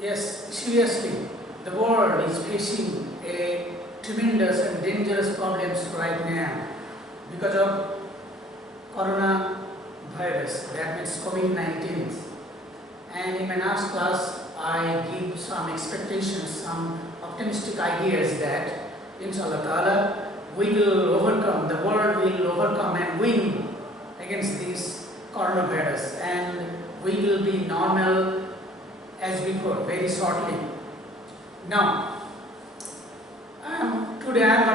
Yes, seriously, the world is facing a tremendous and dangerous problems right now because of coronavirus, that means COVID-19. And in my last class, I give some expectations, some optimistic ideas that inshallah ta'ala we will overcome, the world will overcome and win against this coronavirus, and we will be normal as before very shortly. Now, today I'm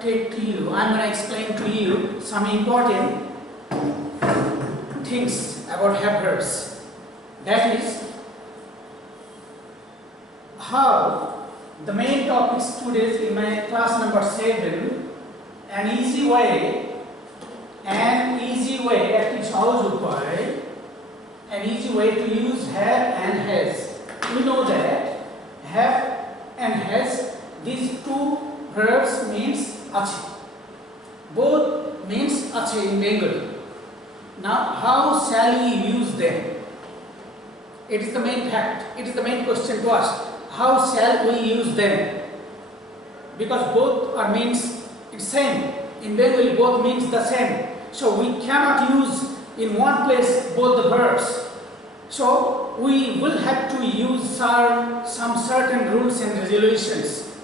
going to explain to you some important things about helpers. That is how the main topics today in my class number 7, an easy way at its house an easy way to use have and has. We know that have and has, these two verbs means ache. Both means ache in Bengali. Now, how shall we use them? It is the main fact. It is the main question to us. How shall we use them? Because both are means it's same. In Bengali, both means the same. So we cannot use in one place both the verbs. So we will have to use some certain rules and regulations.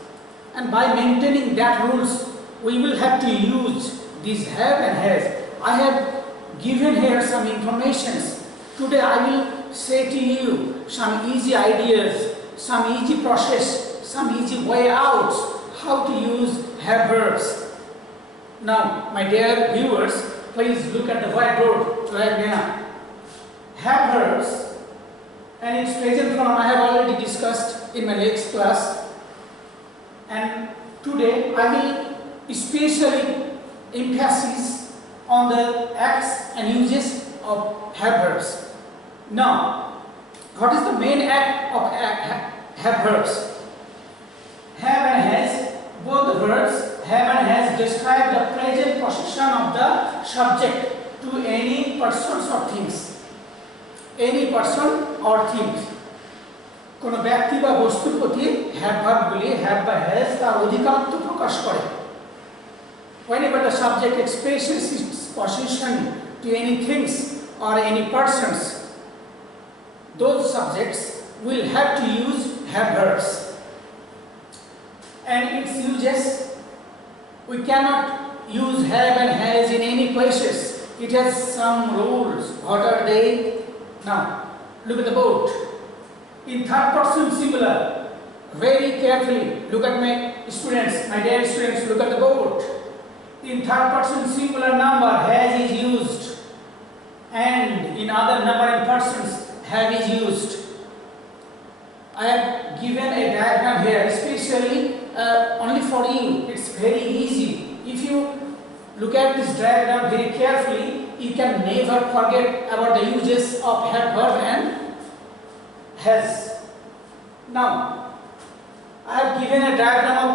And by maintaining that rules, we will have to use these have and has. I have given here some informations. Today I will say to you some easy ideas, some easy process, some easy way out how to use have verbs. Now, my dear viewers, please look at the whiteboard right now. Have verbs and its present form I have already discussed in my next class, and today I will especially emphasis on the acts and uses of have verbs. Now, what is the main act of have verbs? Have and has, both the verbs have and has describe the present possession of the subject to any persons or things. Any person or things. কোনো ব্যক্তি বা বস্তুর প্রতি have ভার্বগুলি have বা has তার অধিকারত্ব প্রকাশ করে। Whenever the subject expresses its possession to any things or any persons, those subjects will have to use have verbs. And its uses, we cannot use have and has in any places. It has some rules. What are they? Now, look at the board. In third person singular, very carefully, look at my students, my dear students, look at the board. In third person singular number, has is used, and in other number in persons, have is used. I have given a diagram here, especially only for you. It's very easy. If you look at this diagram very carefully, you can never forget about the uses of have verb and has. Now, I have given a diagram of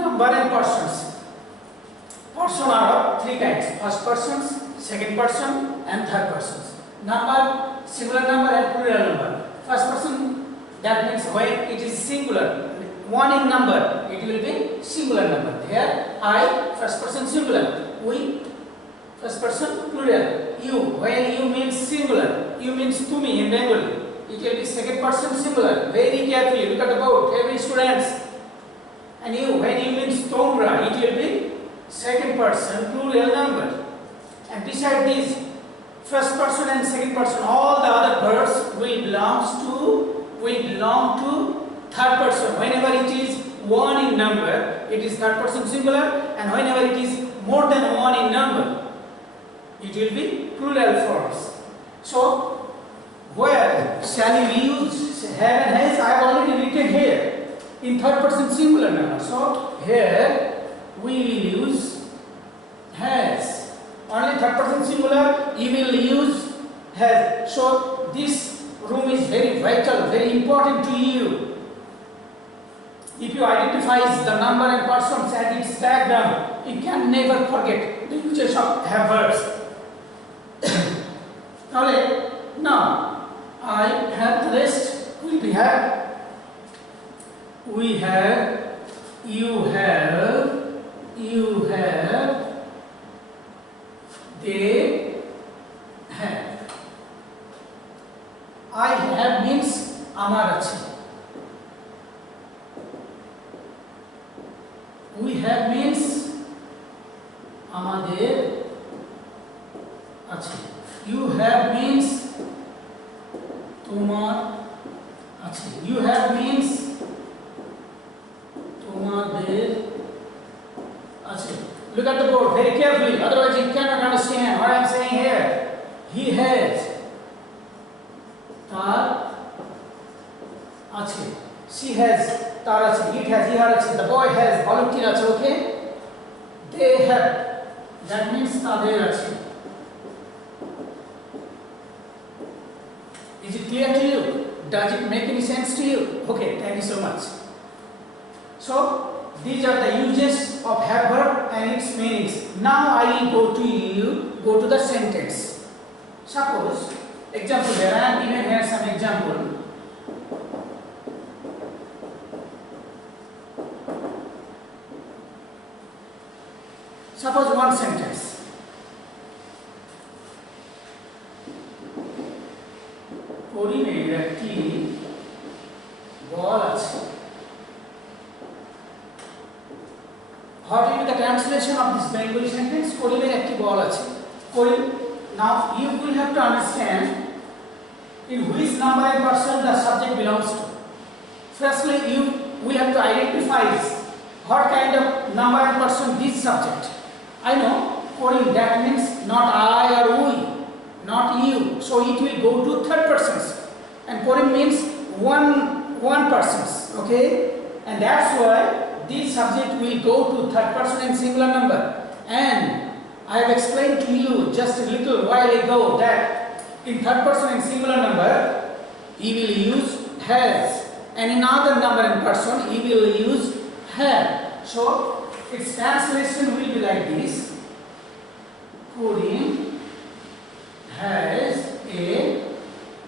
number and persons. Person are of three kinds: first persons, second person, and third persons. Number, singular number and plural number. First person, that means when it is singular, one in number, it will be singular number. Here, I, first person singular. We, first person plural. You, when you means singular, you means to me in Bengali. It will be second person singular. Very carefully, look at the board, every students. And you, when you means tomra, it will be second person plural number. And beside this, first person and second person, all the other verbs will belong to third person. Whenever it is one in number, it is third person singular, and whenever it is more than one in number, it will be plural forms. So, where shall we use have and has? I have already written here in third person singular number. So, here we will use has. Only third person singular, you will use has. So, this room is very vital, very important to you. If you identify the number and persons at its diagram, you can never forget the uses of have verbs. Now, I have the rest will be have we have, you have, they have. I have means আমার আছে. We have means আমাদের আছে. You have means তোমার আছে. You have means তোমাদের আছে. Look at the board very carefully, otherwise you cannot understand what I am saying here. He has, তার আছে. She has, তার আছে. It has, ইহার আছে. The boy has, বালকটির আছে. Okay, they have, that means তাদের আছে. Is it clear to you? Does it make any sense to you? Okay, thank you so much. So these are the uses of have verb and its meanings. Now I will go to the sentence. Suppose, example here, I am given here some example. Suppose one sentence. করিমের একটি বল আছে. What will be the translation of this Bengali sentence? করিমের একটি বল আছে. করিম. Now you will have to understand in which number and person the subject belongs to. Firstly, you will have to identify what kind of number and person this subject. I know Korim, that means not I or we, not you. So it will go to third persons. And Korim means one persons. Okay? And that's why this subject will go to third person and singular number. And I have explained to you just a little while ago that in third person and singular number, he will use has. And in other number and person, he will use have. So its translation will be like this. Korim has a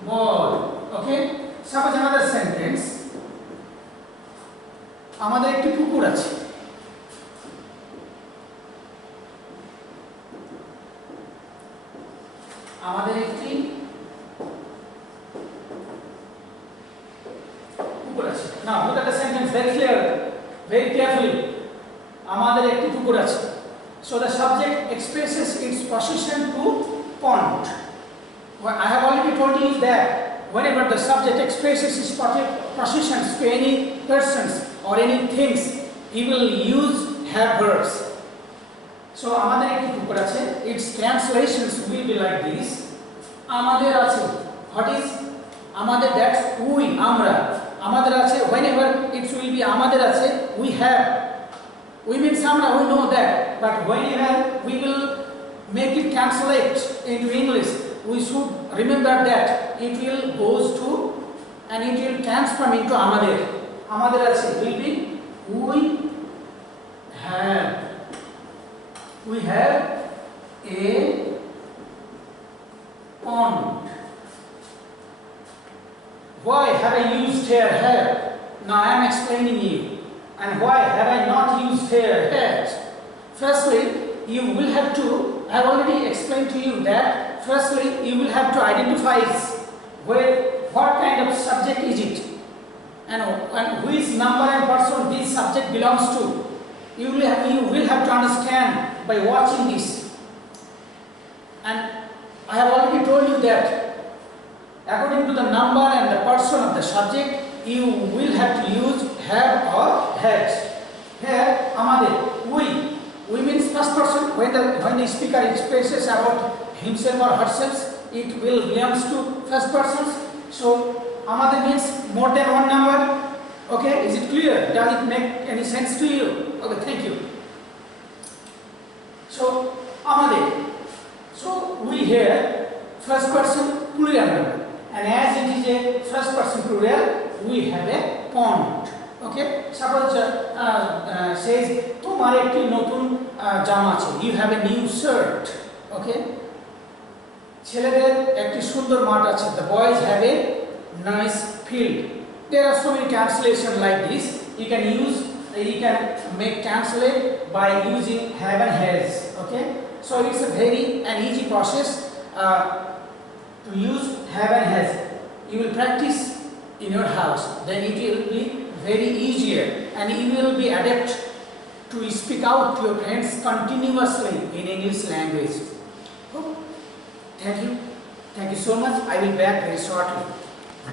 ball. Okay? Suppose another sentence. আমাদের একটি পুকুর আছে. আমাদের একটি পুকুর আছে. Now look at the sentence very clear, very carefully. আমাদের একটি পুকুর আছে. So the subject expresses its possession to pond. Well, I have already told you that whenever the subject expresses his possessions to any persons or any things, he will use have verbs. So আমাদের একটি পুকুর আছে. Its translations will be like this. আমাদের আছে. What is আমাদের? That's we, আমরা. আমাদের আছে. Whenever it will be আমাদের আছে, we have. We means আমরা, we know that. But whenever we will make it translate into English, we should remember that it will goes to and it will transform into আমাদের. আমাদের আছে will be we have. We have a pond. Why have I used here have? Now I am explaining you. And why have I not used here has? Firstly, you will have to, I have already explained to you that firstly you will have to identify what kind of subject is it and which number and person this subject belongs to. You will have to understand by watching this. And I have already told you that according to the number and the person of the subject, you will have to use have or has. Here, আমাদের, we means first person. When the speaker expresses about himself or herself, it will belongs to first persons. So আমাদের means more than one number. Okay, is it clear? Does it make any sense to you? Okay, thank you. So আমাদের, so we here first person plural number, and as it is a first person plural, we have a pond. Okay, suppose says তোমার একটি নতুন জামা আছে. You have a new shirt. Okay, ছেলেদের একটি সুন্দর মাঠ আছে. The boys have a nice field. There are so many translations like this. you can make translate by using have and has. Okay, so it's a very an easy process to use have and has. You will practice in your house, then it will be very easier, and you will be adept to speak out to your friends continuously in English language. Oh, thank you so much. I will back very shortly.